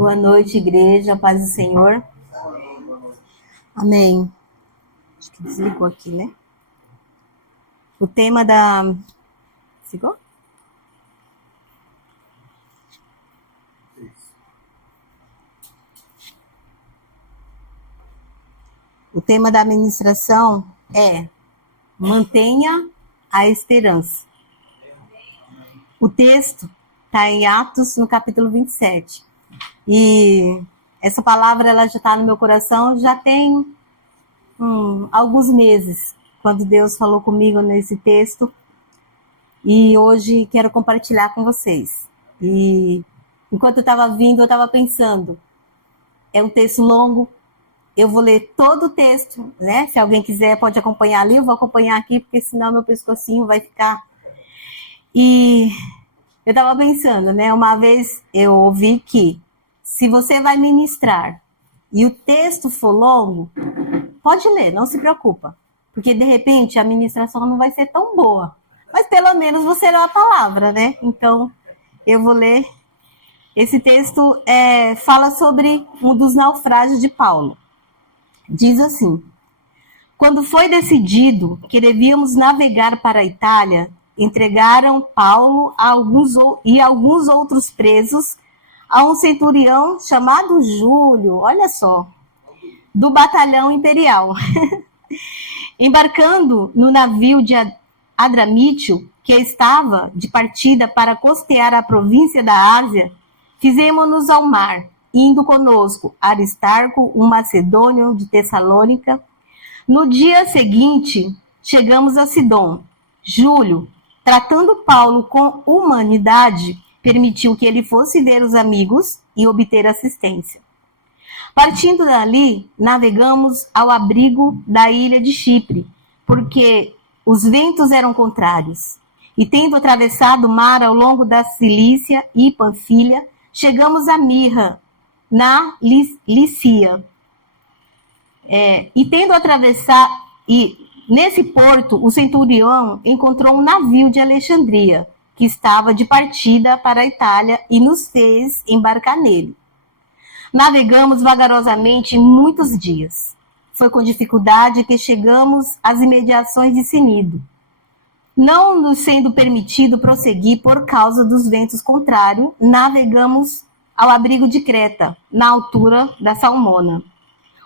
Boa noite, igreja, paz do Senhor. Amém. Acho que desligou aqui, né? O tema da... Ficou? O tema da ministração é Mantenha a Esperança. O texto está em Atos, no capítulo 27. E essa palavra ela já está no meu coração já tem alguns meses, quando Deus falou comigo nesse texto. E hoje quero compartilhar com vocês. E enquanto eu estava vindo, eu estava pensando, é um texto longo, eu vou ler todo o texto, né? Se alguém quiser pode acompanhar ali, eu vou acompanhar aqui, porque senão meu pescocinho vai ficar... E eu estava pensando, né? Uma vez eu ouvi que se você vai ministrar e o texto for longo, pode ler, não se preocupa. Porque de repente a ministração não vai ser tão boa. Mas pelo menos você lê a palavra, né? Então eu vou ler. Esse texto fala sobre um dos naufrágios de Paulo. Diz assim: quando foi decidido que devíamos navegar para a Itália, entregaram Paulo e alguns outros presos a um centurião chamado Júlio, olha só, do batalhão imperial. Embarcando no navio de Adramítio, que estava de partida para costear a província da Ásia, fizemos-nos ao mar, indo conosco Aristarco, um macedônio de Tessalônica. No dia seguinte, chegamos a Sidom. Júlio, tratando Paulo com humanidade, permitiu que ele fosse ver os amigos e obter assistência. Partindo dali, navegamos ao abrigo da ilha de Chipre, porque os ventos eram contrários. E tendo atravessado o mar ao longo da Cilícia e Panfilha, chegamos a Mirra, na Lícia. Nesse porto, o centurião encontrou um navio de Alexandria, que estava de partida para a Itália, e nos fez embarcar nele. Navegamos vagarosamente muitos dias. Foi com dificuldade que chegamos às imediações de Cnido, não nos sendo permitido prosseguir por causa dos ventos contrários. Navegamos ao abrigo de Creta, na altura da Salmona.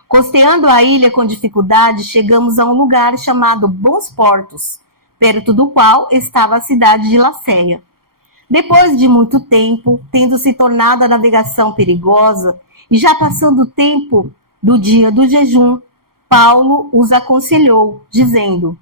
Costeando a ilha com dificuldade, chegamos a um lugar chamado Bons Portos, perto do qual estava a cidade de Lacéia. Depois de muito tempo, tendo se tornado a navegação perigosa, e já passando o tempo do dia do jejum, Paulo os aconselhou, dizendo: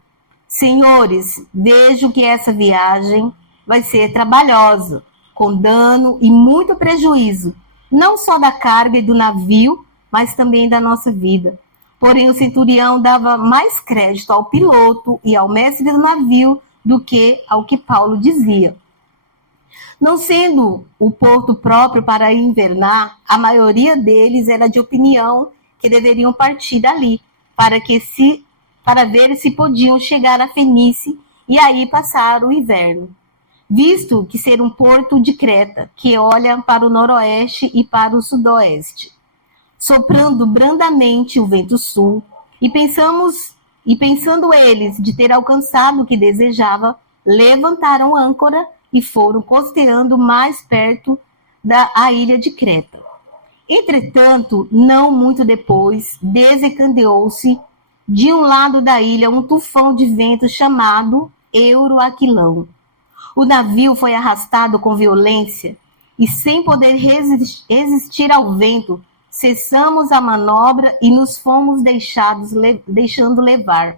Senhores, vejo que essa viagem vai ser trabalhosa, com dano e muito prejuízo, não só da carga e do navio, mas também da nossa vida. Porém, o centurião dava mais crédito ao piloto e ao mestre do navio do que ao que Paulo dizia. Não sendo o porto próprio para invernar, a maioria deles era de opinião que deveriam partir dali, para ver se podiam chegar a Fenícia e aí passar o inverno, visto que ser um porto de Creta, que olha para o noroeste e para o sudoeste. Soprando brandamente o vento sul, e pensando eles de ter alcançado o que desejava, levantaram âncora e foram costeando mais perto da ilha de Creta. Entretanto, não muito depois, desencadeou-se de um lado da ilha um tufão de vento chamado Euroaquilão. O navio foi arrastado com violência e, sem poder resistir ao vento, cessamos a manobra e nos fomos deixando levar.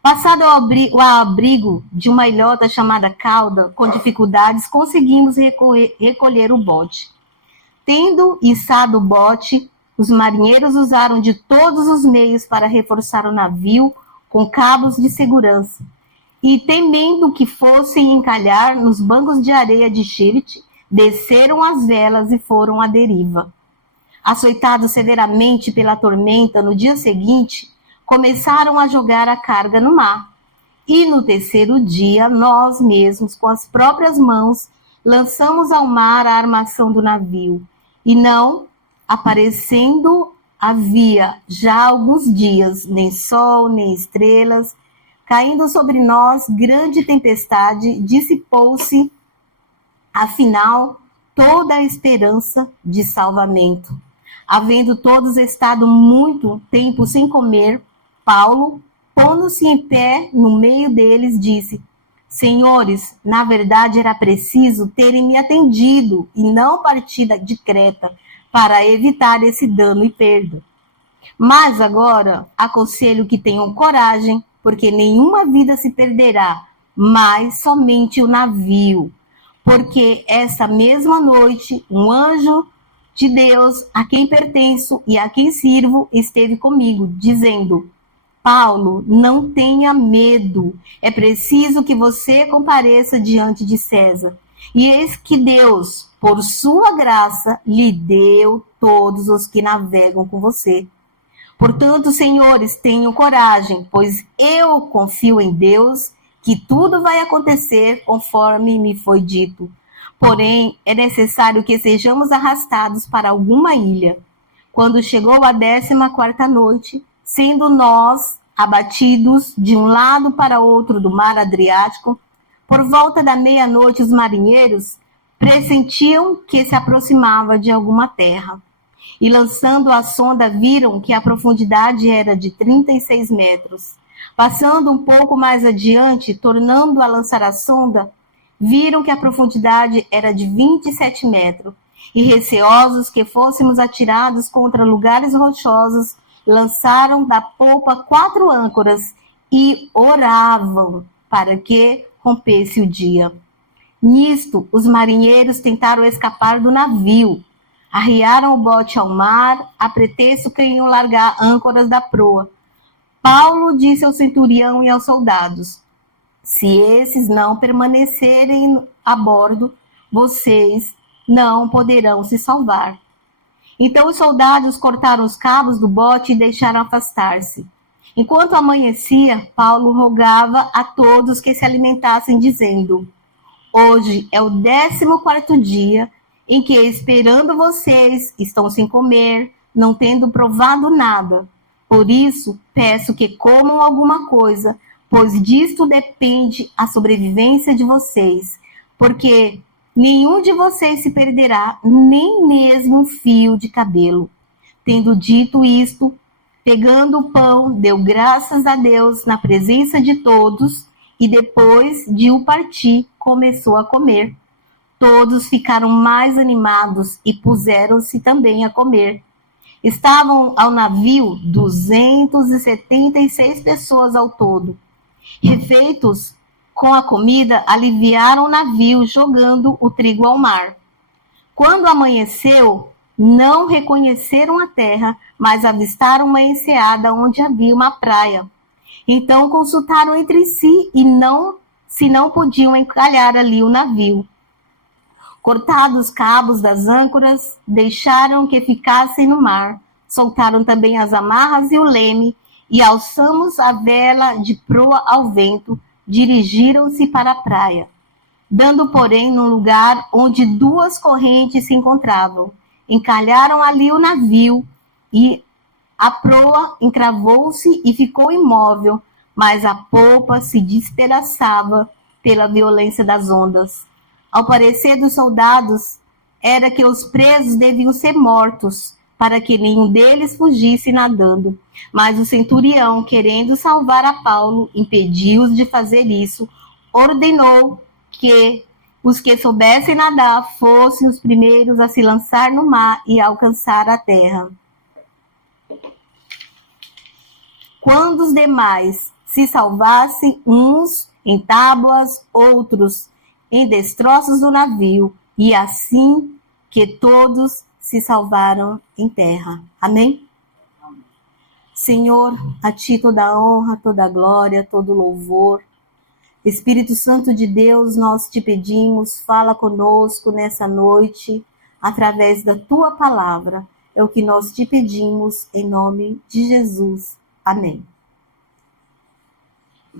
Passado o abrigo de uma ilhota chamada Cauda, com dificuldades conseguimos recolher o bote. Tendo içado o bote, os marinheiros usaram de todos os meios para reforçar o navio com cabos de segurança. E, temendo que fossem encalhar nos bancos de areia de Chirite, desceram as velas e foram à deriva. Açoitados severamente pela tormenta, no dia seguinte, começaram a jogar a carga no mar. E no terceiro dia, nós mesmos, com as próprias mãos, lançamos ao mar a armação do navio. e não aparecendo havia já alguns dias, nem sol, nem estrelas, caindo sobre nós grande tempestade, dissipou-se, afinal, toda a esperança de salvamento. Havendo todos estado muito tempo sem comer, Paulo, pondo-se em pé no meio deles, disse: Senhores, na verdade era preciso terem me atendido e não partida de Creta para evitar esse dano e perda. Mas agora aconselho que tenham coragem, porque nenhuma vida se perderá, mas somente o navio. Porque esta mesma noite um anjo de Deus, a quem pertenço e a quem sirvo, esteve comigo, dizendo: Paulo, não tenha medo, é preciso que você compareça diante de César. E eis que Deus, por sua graça, lhe deu todos os que navegam com você. Portanto, senhores, tenham coragem, pois eu confio em Deus que tudo vai acontecer conforme me foi dito. Porém, é necessário que sejamos arrastados para alguma ilha. Quando chegou a 14ª noite, sendo nós abatidos de um lado para outro do mar Adriático, por volta da meia-noite os marinheiros pressentiam que se aproximava de alguma terra. E lançando a sonda, viram que a profundidade era de 36 metros. Passando um pouco mais adiante, tornando a lançar a sonda, viram que a profundidade era de 27 metros. E receosos que fôssemos atirados contra lugares rochosos, lançaram da polpa 4 âncoras e oravam para que rompesse o dia. Nisto, os marinheiros tentaram escapar do navio. Arriaram o bote ao mar, a pretexto queriam largar âncoras da proa. Paulo disse ao centurião e aos soldados: se esses não permanecerem a bordo, vocês não poderão se salvar. Então os soldados cortaram os cabos do bote e deixaram afastar-se. Enquanto amanhecia, Paulo rogava a todos que se alimentassem, dizendo: hoje é o 14º dia em que, esperando vocês, estão sem comer, não tendo provado nada. Por isso, peço que comam alguma coisa, pois disto depende a sobrevivência de vocês, porque nenhum de vocês se perderá, nem mesmo um fio de cabelo. Tendo dito isto, pegando o pão, deu graças a Deus na presença de todos, e depois de o partir, começou a comer. Todos ficaram mais animados e puseram-se também a comer. Estavam ao navio 276 pessoas ao todo. Refeitos com a comida, aliviaram o navio, jogando o trigo ao mar. Quando amanheceu, não reconheceram a terra, mas avistaram uma enseada onde havia uma praia. Então consultaram entre si e se não podiam encalhar ali o navio. Cortados os cabos das âncoras, deixaram que ficassem no mar. Soltaram também as amarras e o leme, e alçamos a vela de proa ao vento, dirigiram-se para a praia, dando, porém, num lugar onde 2 correntes se encontravam. Encalharam ali o navio, e a proa encravou-se e ficou imóvel, mas a polpa se despedaçava pela violência das ondas. Ao parecer dos soldados, era que os presos deviam ser mortos, para que nenhum deles fugisse nadando. Mas o centurião, querendo salvar a Paulo, impediu-os de fazer isso, ordenou que os que soubessem nadar fossem os primeiros a se lançar no mar e alcançar a terra. Quando os demais se salvassem, uns em tábuas, outros em destroços do navio, e assim que todos se salvaram em terra. Amém? Senhor, a Ti toda a honra, toda a glória, todo o louvor. Espírito Santo de Deus, nós te pedimos, fala conosco nessa noite, através da Tua palavra. É o que nós te pedimos, em nome de Jesus. Amém.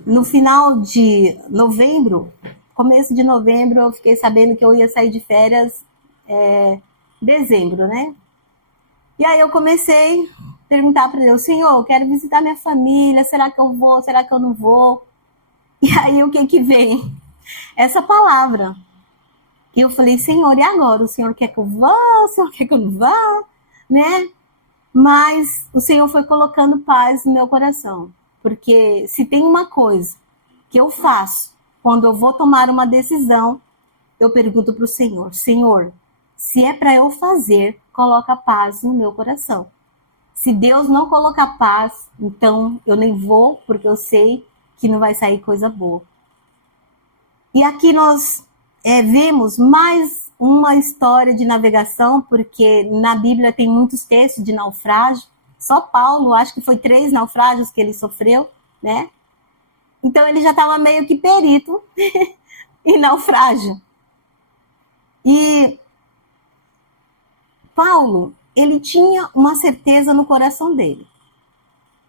No final de novembro, começo de novembro, eu fiquei sabendo que eu ia sair de férias dezembro, né? E aí eu comecei a perguntar para Deus, Senhor, eu quero visitar minha família, será que eu vou, será que eu não vou? E aí o que vem? Essa palavra. E eu falei, Senhor, e agora? O Senhor quer que eu vá? O Senhor quer que eu não vá? Né? Mas o Senhor foi colocando paz no meu coração. Porque se tem uma coisa que eu faço quando eu vou tomar uma decisão, eu pergunto para o Senhor, Senhor, se é para eu fazer, coloca paz no meu coração. Se Deus não colocar paz, então eu nem vou, porque eu sei que não vai sair coisa boa. E aqui nós vemos mais uma história de navegação, porque na Bíblia tem muitos textos de naufrágio. Só Paulo, acho que foi 3 naufrágios que ele sofreu, né? Então ele já estava meio que perito em naufrágio. E Paulo, ele tinha uma certeza no coração dele.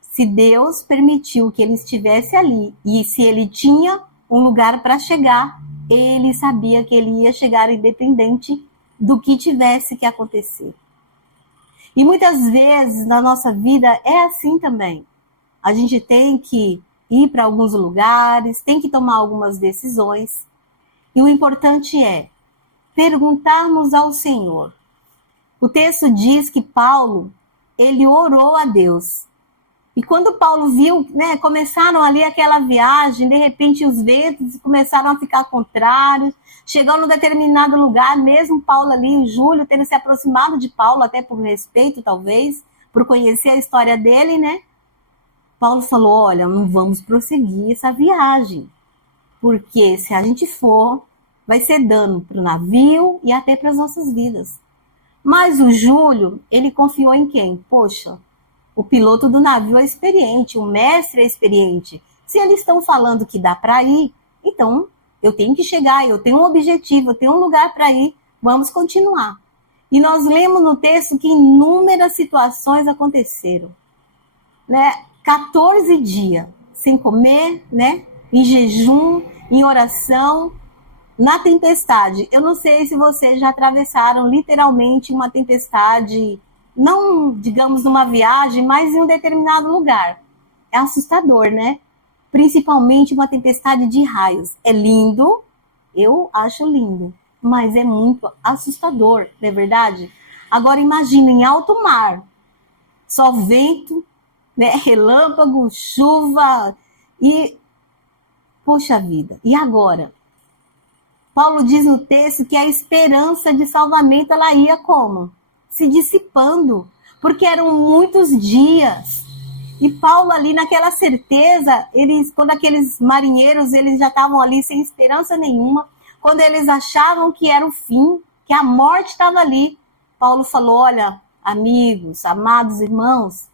Se Deus permitiu que ele estivesse ali e se ele tinha um lugar para chegar, ele sabia que ele ia chegar independente do que tivesse que acontecer. E muitas vezes na nossa vida é assim também. A gente tem que ir para alguns lugares, tem que tomar algumas decisões. E o importante é perguntarmos ao Senhor. O texto diz que Paulo, ele orou a Deus. E quando Paulo viu, né, começaram ali aquela viagem, de repente os ventos começaram a ficar contrários, chegando em determinado lugar, mesmo Paulo ali, em Júlio, tendo se aproximado de Paulo, até por respeito talvez, por conhecer a história dele, né? Paulo falou, olha, não vamos prosseguir essa viagem, porque se a gente for, vai ser dano para o navio e até para as nossas vidas. Mas o Júlio, ele confiou em quem? Poxa, o piloto do navio é experiente, o mestre é experiente. Se eles estão falando que dá para ir, então eu tenho que chegar, eu tenho um objetivo, eu tenho um lugar para ir, vamos continuar. E nós lemos no texto que inúmeras situações aconteceram, né? 14 dias sem comer, né? Em jejum, em oração, na tempestade. Eu não sei se vocês já atravessaram literalmente uma tempestade, não, digamos, numa viagem, mas em um determinado lugar. É assustador, né? Principalmente uma tempestade de raios. É lindo, eu acho lindo, mas é muito assustador, não é verdade? Agora imagina em alto mar, só vento, né? Relâmpago, chuva e... Poxa vida, e agora? Paulo diz no texto que a esperança de salvamento ela ia como? Se dissipando, porque eram muitos dias. E Paulo ali naquela certeza, quando aqueles marinheiros eles já estavam ali sem esperança nenhuma, quando eles achavam que era o fim, que a morte estava ali, Paulo falou, olha, amigos, amados irmãos,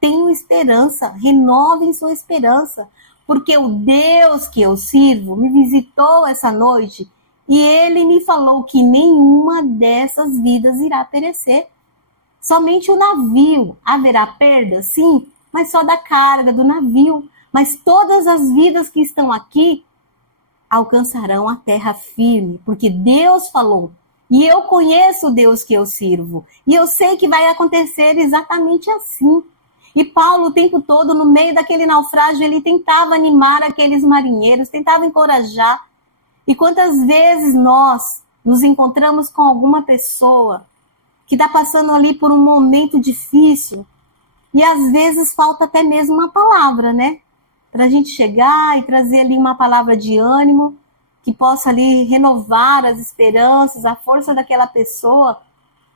tenham esperança, renovem sua esperança, porque o Deus que eu sirvo me visitou essa noite e ele me falou que nenhuma dessas vidas irá perecer. Somente o navio haverá perda, sim, mas só da carga do navio. Mas todas as vidas que estão aqui alcançarão a terra firme, porque Deus falou. E eu conheço o Deus que eu sirvo. E eu sei que vai acontecer exatamente assim. E Paulo, o tempo todo, no meio daquele naufrágio, ele tentava animar aqueles marinheiros, tentava encorajar. E quantas vezes nós nos encontramos com alguma pessoa que está passando ali por um momento difícil e às vezes falta até mesmo uma palavra, né? Para a gente chegar e trazer ali uma palavra de ânimo que possa ali renovar as esperanças, a força daquela pessoa.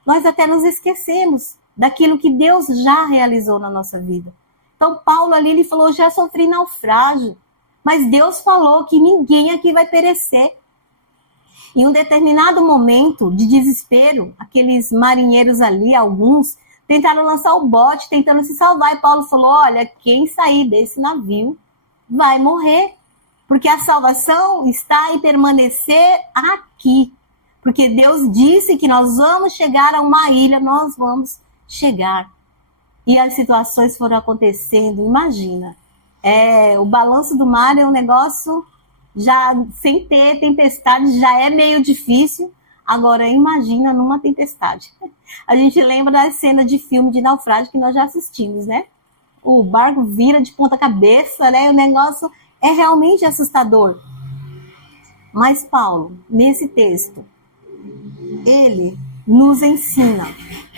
Nós até nos esquecemos daquilo que Deus já realizou na nossa vida. Então Paulo ali, ele falou, já sofri naufrágio, mas Deus falou que ninguém aqui vai perecer. Em um determinado momento de desespero, aqueles marinheiros ali, alguns, tentaram lançar o bote, tentando se salvar. E Paulo falou, olha, quem sair desse navio vai morrer. Porque a salvação está em permanecer aqui. Porque Deus disse que nós vamos chegar a uma ilha, nós vamos chegar. E as situações foram acontecendo, imagina. O balanço do mar é um negócio, já sem ter tempestade, já é meio difícil. Agora, imagina numa tempestade. A gente lembra da cena de filme de naufrágio que nós já assistimos, né? O barco vira de ponta cabeça, né? O negócio é realmente assustador. Mas Paulo, nesse texto, ele nos ensina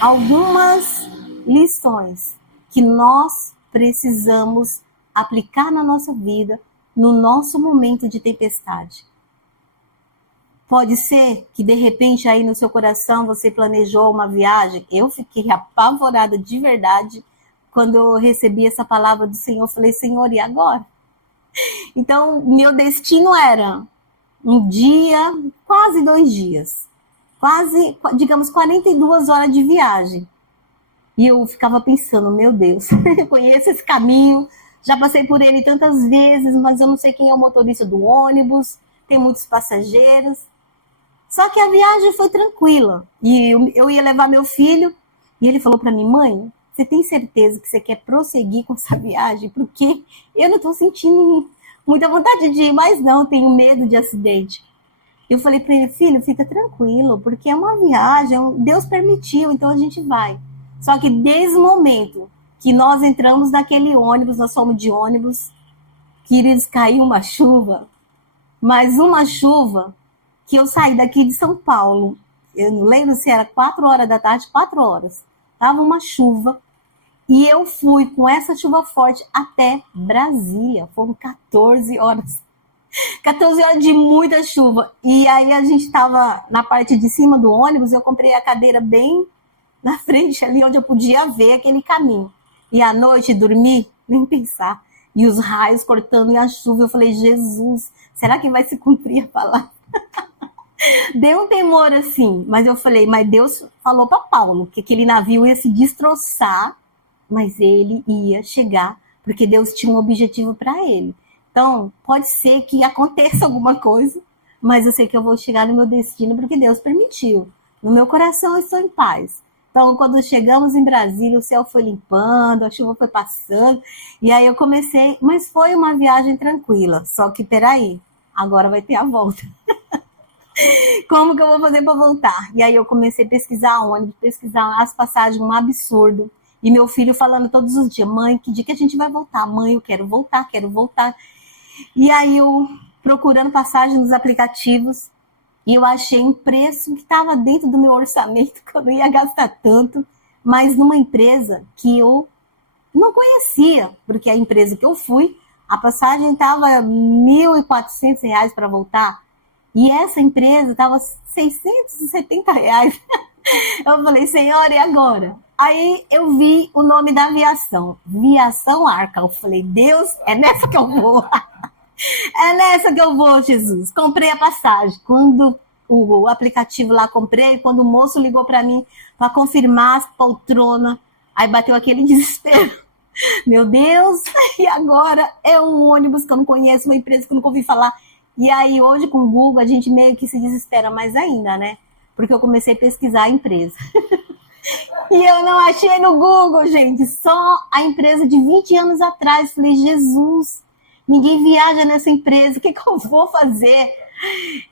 algumas lições que nós precisamos aplicar na nossa vida, no nosso momento de tempestade. Pode ser que, de repente, aí no seu coração você planejou uma viagem. Eu fiquei apavorada de verdade quando eu recebi essa palavra do Senhor. Eu falei, Senhor, e agora? Então, meu destino era um dia, quase 2 dias. Quase, digamos, 42 horas de viagem. E eu ficava pensando, meu Deus, eu conheço esse caminho, já passei por ele tantas vezes, mas eu não sei quem é o motorista do ônibus, tem muitos passageiros. Só que a viagem foi tranquila. E eu ia levar meu filho, e ele falou para mim, mãe, você tem certeza que você quer prosseguir com essa viagem? Porque eu não estou sentindo muita vontade de ir, mas não, tenho medo de acidente. Eu falei para ele, filho, fica tranquilo, porque é uma viagem, Deus permitiu, então a gente vai. Só que desde o momento que nós entramos naquele ônibus, nós fomos de ônibus, queridos, caiu uma chuva, mas uma chuva que eu saí daqui de São Paulo, eu não lembro se era 4 horas da tarde, 4 horas, estava uma chuva, e eu fui com essa chuva forte até Brasília, foram 14 horas. 14 horas de muita chuva. E aí a gente estava na parte de cima do ônibus, eu comprei a cadeira bem na frente, ali onde eu podia ver aquele caminho. E à noite dormi, nem pensar. E os raios cortando e a chuva, eu falei, Jesus, será que vai se cumprir a palavra? Deu um temor assim, mas eu falei, mas Deus falou para Paulo que aquele navio ia se destroçar, mas ele ia chegar, porque Deus tinha um objetivo para ele. Então, pode ser que aconteça alguma coisa, mas eu sei que eu vou chegar no meu destino porque Deus permitiu. No meu coração eu estou em paz. Então, quando chegamos em Brasília, o céu foi limpando, a chuva foi passando, e aí eu comecei, mas foi uma viagem tranquila, só que peraí, agora vai ter a volta. Como que eu vou fazer para voltar? E aí eu comecei a pesquisar ônibus, pesquisar as passagens, um absurdo. E meu filho falando todos os dias, mãe, que dia que a gente vai voltar? Mãe, eu quero voltar, quero voltar. E aí eu procurando passagem nos aplicativos, e eu achei um preço que estava dentro do meu orçamento, que eu não ia gastar tanto, mas numa empresa que eu não conhecia, porque a empresa que eu fui, a passagem estava R$ 1.400 para voltar, e essa empresa estava R$ 670. Eu falei, Senhor, e agora? Aí eu vi o nome da aviação, Viação Arca. Eu falei, Deus, é nessa que eu vou. É nessa que eu vou, Jesus. Comprei a passagem. Quando o aplicativo lá comprei, quando o moço ligou para mim para confirmar as poltronas, aí bateu aquele desespero. Meu Deus, e agora é um ônibus que eu não conheço, uma empresa que eu nunca ouvi falar. E aí hoje com o Google a gente meio que se desespera mais ainda, né? Porque eu comecei a pesquisar a empresa. E eu não achei no Google, gente, só a empresa de 20 anos atrás. Falei, Jesus, ninguém viaja nessa empresa, o que eu vou fazer?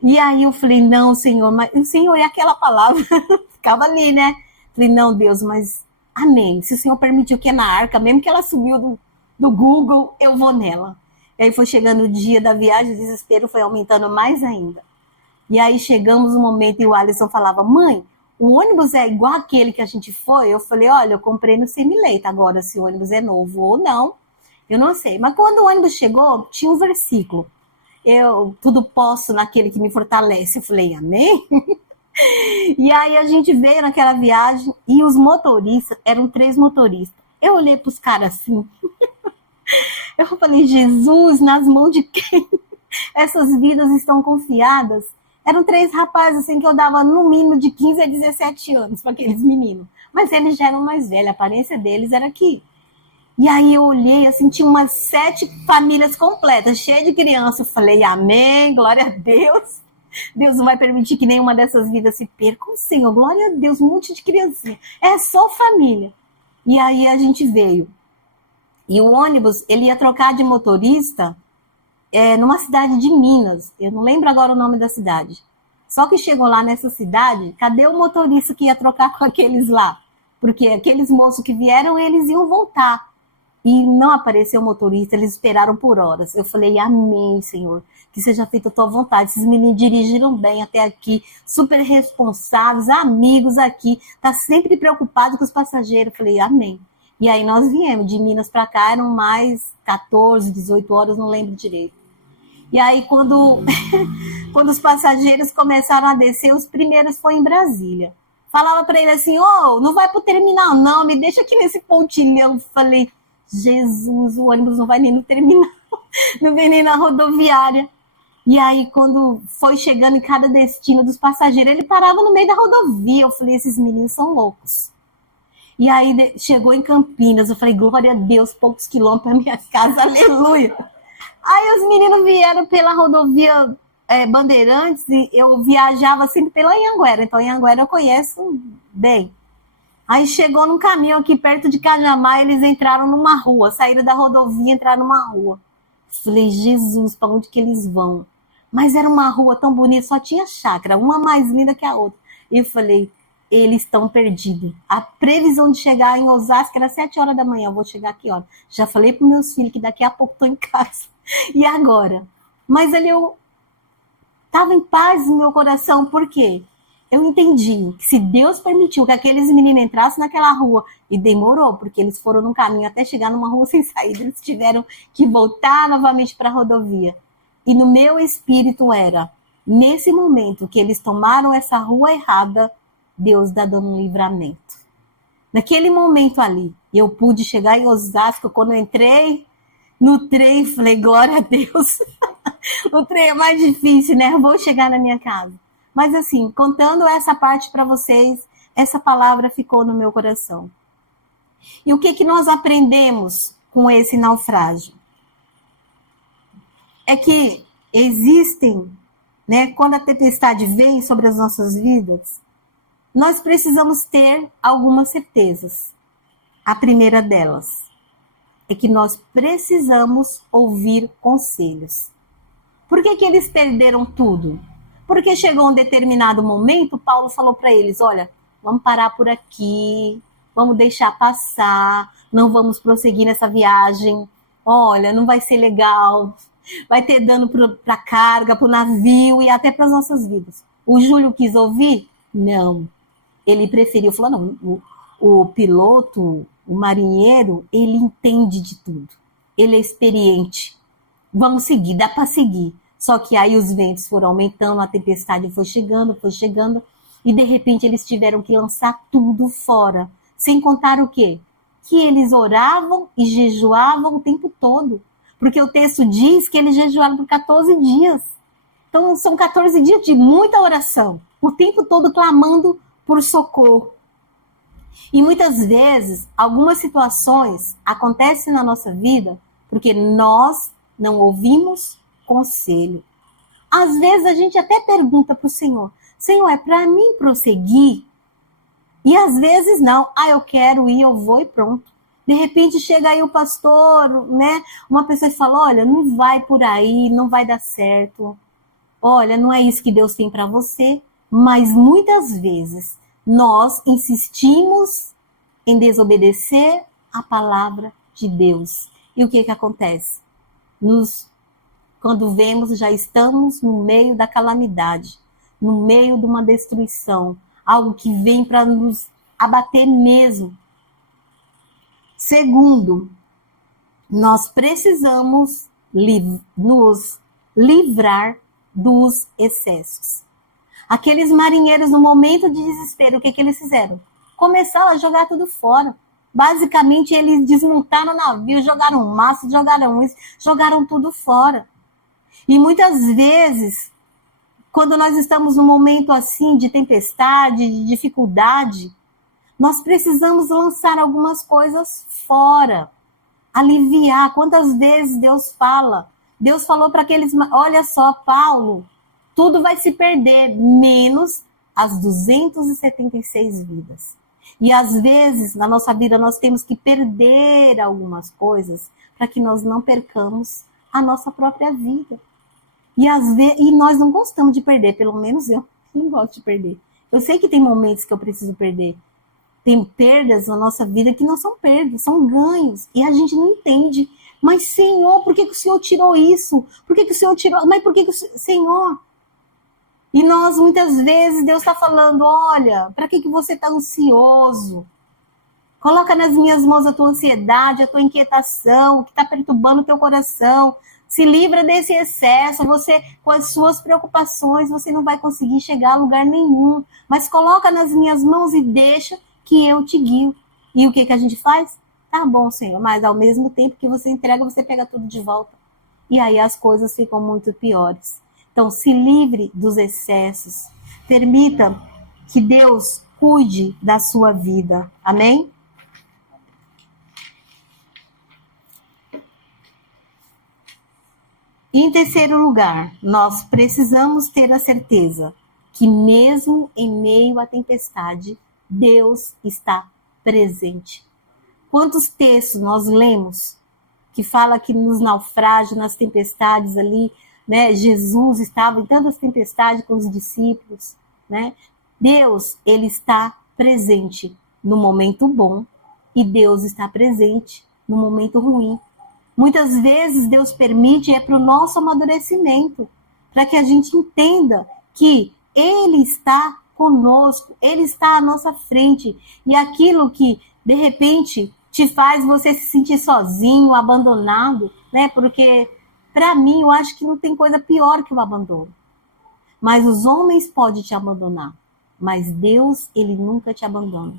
E aí eu falei, não, Senhor, mas o Senhor é aquela palavra, ficava ali, né? Falei, não, Deus, mas amém, se o Senhor permitiu que é na arca, mesmo que ela sumiu do Google, eu vou nela. E aí foi chegando o dia da viagem, o desespero foi aumentando mais ainda. E aí chegamos no momento e o Alisson falava, mãe, o ônibus é igual aquele que a gente foi? Eu falei, olha, eu comprei no Semileito, agora se o ônibus é novo ou não, eu não sei. Mas quando o ônibus chegou, tinha um versículo. Eu tudo posso naquele que me fortalece. Eu falei, amém? E aí a gente veio naquela viagem e os motoristas, eram 3 motoristas. Eu olhei para os caras assim. Eu falei, Jesus, nas mãos de quem essas vidas estão confiadas? Eram 3 rapazes assim que eu dava no mínimo de 15 a 17 anos para aqueles meninos. Mas eles já eram mais velhos, a aparência deles era aqui. E aí eu olhei, assim, tinha umas 7 famílias completas, cheias de criança. Eu falei, amém, glória a Deus. Deus não vai permitir que nenhuma dessas vidas se perca. Senhor, glória a Deus, um monte de criancinha. É só família. E aí a gente veio. E o ônibus, ele ia trocar de motorista numa cidade de Minas. Eu não lembro agora o nome da cidade. Só que chegou lá nessa cidade, cadê o motorista que ia trocar com aqueles lá? Porque aqueles moços que vieram, eles iam voltar. E não apareceu o motorista, eles esperaram por horas. Eu falei, amém, Senhor, que seja feita a tua vontade. Esses meninos dirigiram bem até aqui, super responsáveis, amigos aqui, tá sempre preocupado com os passageiros. Eu falei, amém. E aí nós viemos de Minas para cá, eram mais 14, 18 horas, não lembro direito. E aí quando os passageiros começaram a descer, os primeiros foi em Brasília. Falava para ele assim, não vai pro terminal não, me deixa aqui nesse pontilhão. Eu falei, Jesus, o ônibus não vai nem no terminal, não vem nem na rodoviária. E aí, quando foi chegando em cada destino dos passageiros, ele parava no meio da rodovia. Eu falei, esses meninos são loucos. E aí, chegou em Campinas, eu falei, glória a Deus, poucos quilômetros para minha casa, aleluia. Aí, os meninos vieram pela rodovia Bandeirantes, e eu viajava sempre pela Anhanguera. Então, Anhanguera eu conheço bem. Aí chegou num caminho aqui perto de Cajamar, eles entraram numa rua, saíram da rodovia e entraram numa rua. Falei, Jesus, para onde que eles vão? Mas era uma rua tão bonita, só tinha chácara, uma mais linda que a outra. E eu falei, eles estão perdidos. A previsão de chegar em Osasco era 7 horas da manhã, eu vou chegar aqui, ó. Já falei para meus filhos que daqui a pouco estou em casa. E agora? Mas ali eu estava em paz no meu coração, por quê? Eu entendi que se Deus permitiu que aqueles meninos entrassem naquela rua, e demorou, porque eles foram num caminho até chegar numa rua sem saída, eles tiveram que voltar novamente para a rodovia. E no meu espírito era, nesse momento que eles tomaram essa rua errada, Deus está dando um livramento. Naquele momento ali, eu pude chegar em Osasco, quando eu entrei no trem, falei, glória a Deus. O trem é mais difícil, né? Eu vou chegar na minha casa. Mas assim, contando essa parte para vocês, essa palavra ficou no meu coração. E o que nós aprendemos com esse naufrágio? É que existem, né, quando a tempestade vem sobre as nossas vidas, nós precisamos ter algumas certezas. A primeira delas é que nós precisamos ouvir conselhos. Por que eles perderam tudo? Porque chegou um determinado momento, Paulo falou para eles, olha, vamos parar por aqui, vamos deixar passar, não vamos prosseguir nessa viagem, olha, não vai ser legal, vai ter dano para a carga, para o navio e até para as nossas vidas. O Júlio quis ouvir? Não. Ele preferiu, falou, não, o piloto, o marinheiro, ele entende de tudo, ele é experiente, vamos seguir, dá para seguir. Só que aí os ventos foram aumentando, a tempestade foi chegando, e de repente eles tiveram que lançar tudo fora. Sem contar o quê? Que eles oravam e jejuavam o tempo todo. Porque o texto diz que eles jejuaram por 14 dias. Então são 14 dias de muita oração. O tempo todo clamando por socorro. E muitas vezes, algumas situações acontecem na nossa vida porque nós não ouvimos conselho. Às vezes a gente até pergunta para o Senhor, Senhor, é para mim prosseguir? E às vezes não, eu quero ir, eu vou e pronto. De repente chega aí o pastor, né? Uma pessoa e fala, olha, não vai por aí, não vai dar certo. Olha, não é isso que Deus tem para você. Mas muitas vezes nós insistimos em desobedecer a palavra de Deus. E o que acontece? Quando vemos, já estamos no meio da calamidade, no meio de uma destruição, algo que vem para nos abater mesmo. Segundo, nós precisamos nos livrar dos excessos. Aqueles marinheiros, no momento de desespero, o que eles fizeram? Começaram a jogar tudo fora. Basicamente, eles desmontaram o navio, jogaram mastro, jogaram isso, jogaram tudo fora. E muitas vezes, quando nós estamos num momento assim de tempestade, de dificuldade, nós precisamos lançar algumas coisas fora, aliviar. Quantas vezes Deus fala? Deus falou para aqueles, olha só, Paulo, tudo vai se perder, menos as 276 vidas. E às vezes, na nossa vida, nós temos que perder algumas coisas para que nós não percamos a nossa própria vida. E nós não gostamos de perder, pelo menos eu. gosto de perder. Eu sei que tem momentos que eu preciso perder. Tem perdas na nossa vida que não são perdas, são ganhos. E a gente não entende. Mas, Senhor, por que o Senhor tirou isso? Por que o Senhor tirou? Mas por que o Senhor? E nós, muitas vezes, Deus está falando, olha, para que você está ansioso? Coloca nas minhas mãos a tua ansiedade, a tua inquietação, o que está perturbando o teu coração. Se livra desse excesso. Você, com as suas preocupações, você não vai conseguir chegar a lugar nenhum. Mas coloca nas minhas mãos e deixa que eu te guio. E o que a gente faz? Tá bom, Senhor, mas ao mesmo tempo que você entrega, você pega tudo de volta. E aí as coisas ficam muito piores. Então, se livre dos excessos. Permita que Deus cuide da sua vida. Amém? E em terceiro lugar, nós precisamos ter a certeza que mesmo em meio à tempestade, Deus está presente. Quantos textos nós lemos que fala que nos naufrágios, nas tempestades ali, né, Jesus estava em tantas tempestades com os discípulos, né? Deus, ele está presente no momento bom e Deus está presente no momento ruim. Muitas vezes Deus permite para o nosso amadurecimento, para que a gente entenda que Ele está conosco, Ele está à nossa frente. E aquilo que, de repente, te faz você se sentir sozinho, abandonado, né? Porque, para mim, eu acho que não tem coisa pior que o abandono. Mas os homens podem te abandonar, mas Deus, Ele nunca te abandona.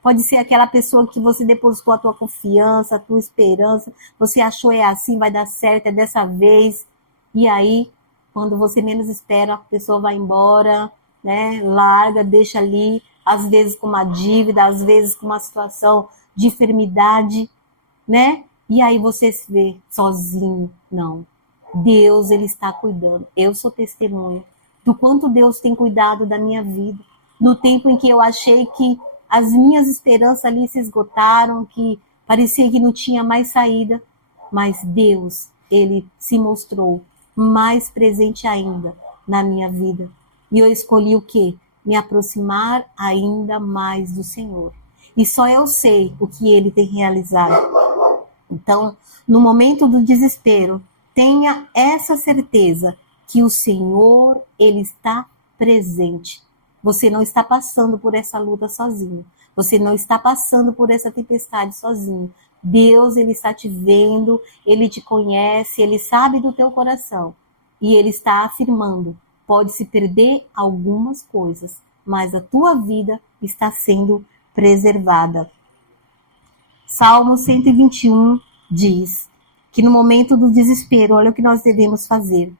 Pode ser aquela pessoa que você depositou a tua confiança, a tua esperança, você achou é assim, vai dar certo, é dessa vez. E aí, quando você menos espera, a pessoa vai embora, né? Larga, deixa ali, às vezes com uma dívida, às vezes com uma situação de enfermidade, né? E aí você se vê sozinho. Não. Deus, Ele está cuidando. Eu sou testemunha do quanto Deus tem cuidado da minha vida. No tempo em que eu achei que as minhas esperanças ali se esgotaram, que parecia que não tinha mais saída, mas Deus, Ele se mostrou mais presente ainda na minha vida. E eu escolhi o quê? Me aproximar ainda mais do Senhor. E só eu sei o que Ele tem realizado. Então, no momento do desespero, tenha essa certeza que o Senhor, Ele está presente. Você não está passando por essa luta sozinho. Você não está passando por essa tempestade sozinho. Deus, Ele está te vendo, Ele te conhece, Ele sabe do teu coração. E Ele está afirmando, pode se perder algumas coisas, mas a tua vida está sendo preservada. Salmo 121 diz que no momento do desespero, olha o que nós devemos fazer.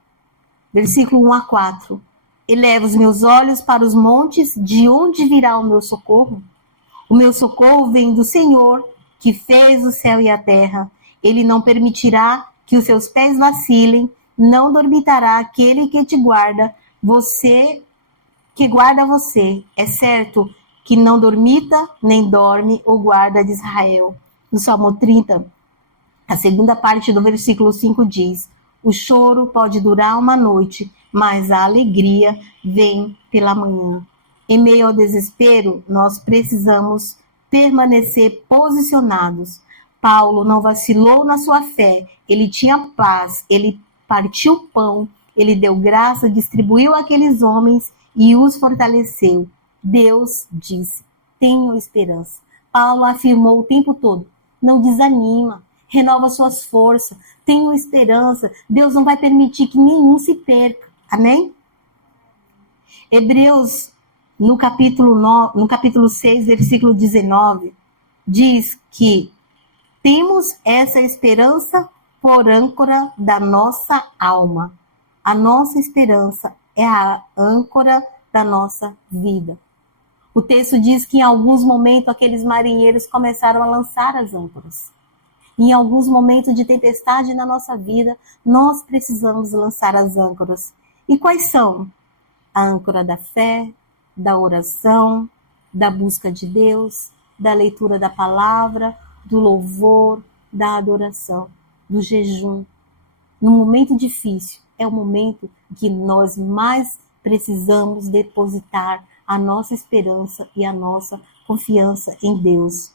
Versículo 1 a 4. Eleva os meus olhos para os montes, de onde virá o meu socorro? O meu socorro vem do Senhor, que fez o céu e a terra. Ele não permitirá que os seus pés vacilem, não dormitará aquele que te guarda, você que guarda você. É certo que não dormita, nem dorme o guarda de Israel. No Salmo 30, a segunda parte do versículo 5 diz: o choro pode durar uma noite, mas a alegria vem pela manhã. Em meio ao desespero, nós precisamos permanecer posicionados. Paulo não vacilou na sua fé, ele tinha paz, ele partiu o pão, ele deu graça, distribuiu àqueles homens e os fortaleceu. Deus disse, tenham esperança. Paulo afirmou o tempo todo, não desanima, renova suas forças, tenham esperança, Deus não vai permitir que nenhum se perca. Amém? Hebreus, no capítulo 6, versículo 19, diz que temos essa esperança por âncora da nossa alma. A nossa esperança é a âncora da nossa vida. O texto diz que em alguns momentos aqueles marinheiros começaram a lançar as âncoras. Em alguns momentos de tempestade na nossa vida, nós precisamos lançar as âncoras. E quais são? A âncora da fé, da oração, da busca de Deus, da leitura da palavra, do louvor, da adoração, do jejum. No momento difícil, é o momento que nós mais precisamos depositar a nossa esperança e a nossa confiança em Deus.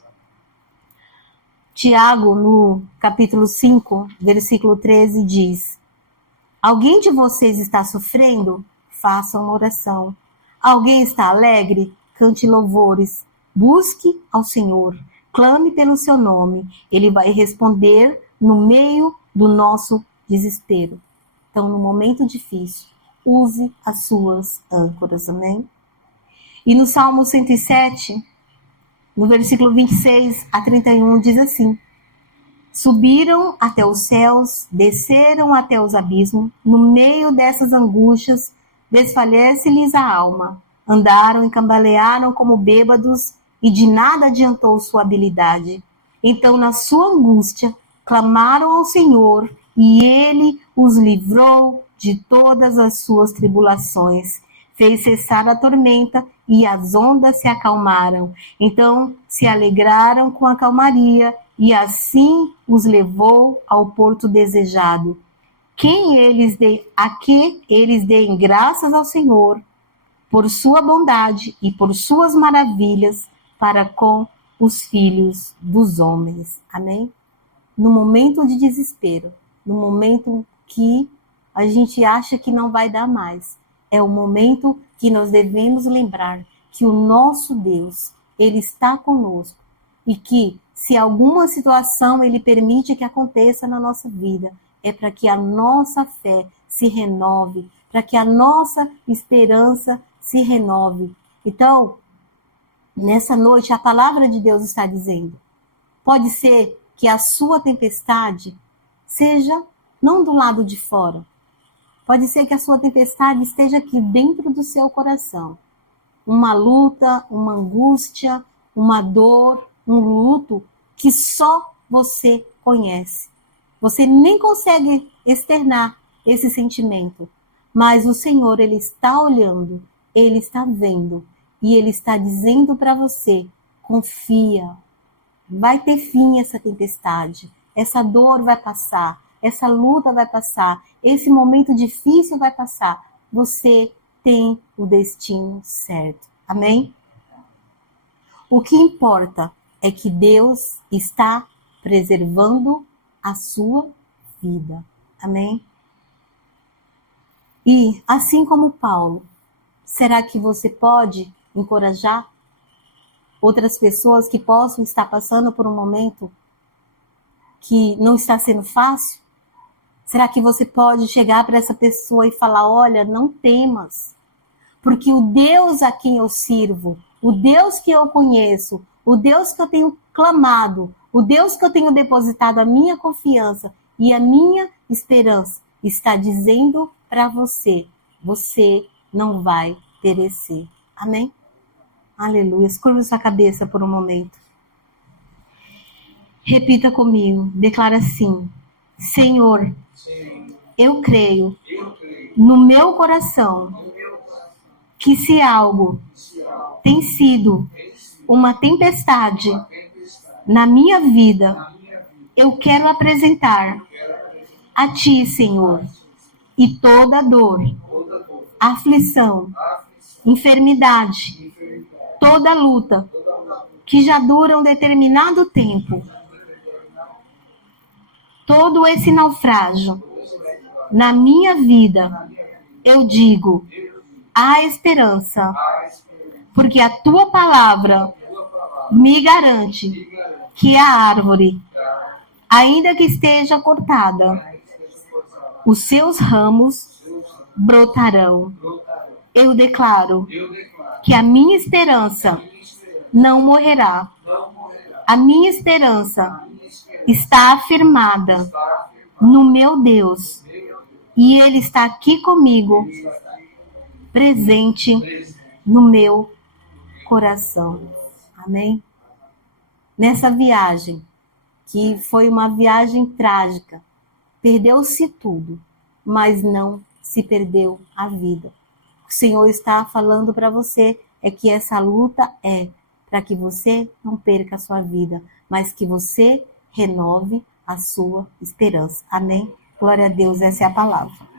Tiago, no capítulo 5, versículo 13, diz: alguém de vocês está sofrendo? Faça uma oração. Alguém está alegre? Cante louvores. Busque ao Senhor. Clame pelo seu nome. Ele vai responder no meio do nosso desespero. Então, no momento difícil, use as suas âncoras. Amém? E no Salmo 107, no versículo 26 a 31, diz assim: subiram até os céus, desceram até os abismos, no meio dessas angústias, desfalece-lhes a alma. Andaram e cambalearam como bêbados, e de nada adiantou sua habilidade. Então, na sua angústia, clamaram ao Senhor, e ele os livrou de todas as suas tribulações. Fez cessar a tormenta, e as ondas se acalmaram. Então, se alegraram com a calmaria, e assim os levou ao porto desejado. A que eles deem graças ao Senhor por sua bondade e por suas maravilhas para com os filhos dos homens. Amém? No momento de desespero, no momento que a gente acha que não vai dar mais, é o momento que nós devemos lembrar que o nosso Deus, Ele está conosco e que se alguma situação Ele permite que aconteça na nossa vida, é para que a nossa fé se renove, para que a nossa esperança se renove. Então, nessa noite, a palavra de Deus está dizendo, pode ser que a sua tempestade seja não do lado de fora. Pode ser que a sua tempestade esteja aqui dentro do seu coração. Uma luta, uma angústia, uma dor, um luto que só você conhece. Você nem consegue externar esse sentimento, mas o Senhor, Ele está olhando, Ele está vendo e Ele está dizendo para você, confia, vai ter fim essa tempestade, essa dor vai passar, essa luta vai passar, esse momento difícil vai passar, você tem o destino certo, amém? O que importa é que Deus está preservando a sua vida. Amém? E, assim como Paulo, será que você pode encorajar outras pessoas que possam estar passando por um momento que não está sendo fácil? Será que você pode chegar para essa pessoa e falar, olha, não temas, porque o Deus a quem eu sirvo, o Deus que eu conheço, o Deus que eu tenho clamado, o Deus que eu tenho depositado a minha confiança e a minha esperança, está dizendo para você, você não vai perecer. Amém? Aleluia. Curva sua cabeça por um momento. Repita comigo. Declara assim. Senhor, eu creio no meu coração que se algo tem sido uma tempestade na minha vida, eu quero apresentar a Ti, Senhor, e toda dor, aflição, enfermidade, toda luta que já dura um determinado tempo, todo esse naufrágio na minha vida, eu digo, há esperança, porque a Tua palavra me garante que a árvore, ainda que esteja cortada, os seus ramos brotarão. Eu declaro que a minha esperança não morrerá. A minha esperança está afirmada no meu Deus. E Ele está aqui comigo, presente no meu coração. Amém? Nessa viagem, que foi uma viagem trágica, perdeu-se tudo, mas não se perdeu a vida. O Senhor está falando para você é que essa luta é para que você não perca a sua vida, mas que você renove a sua esperança. Amém? Glória a Deus, essa é a palavra.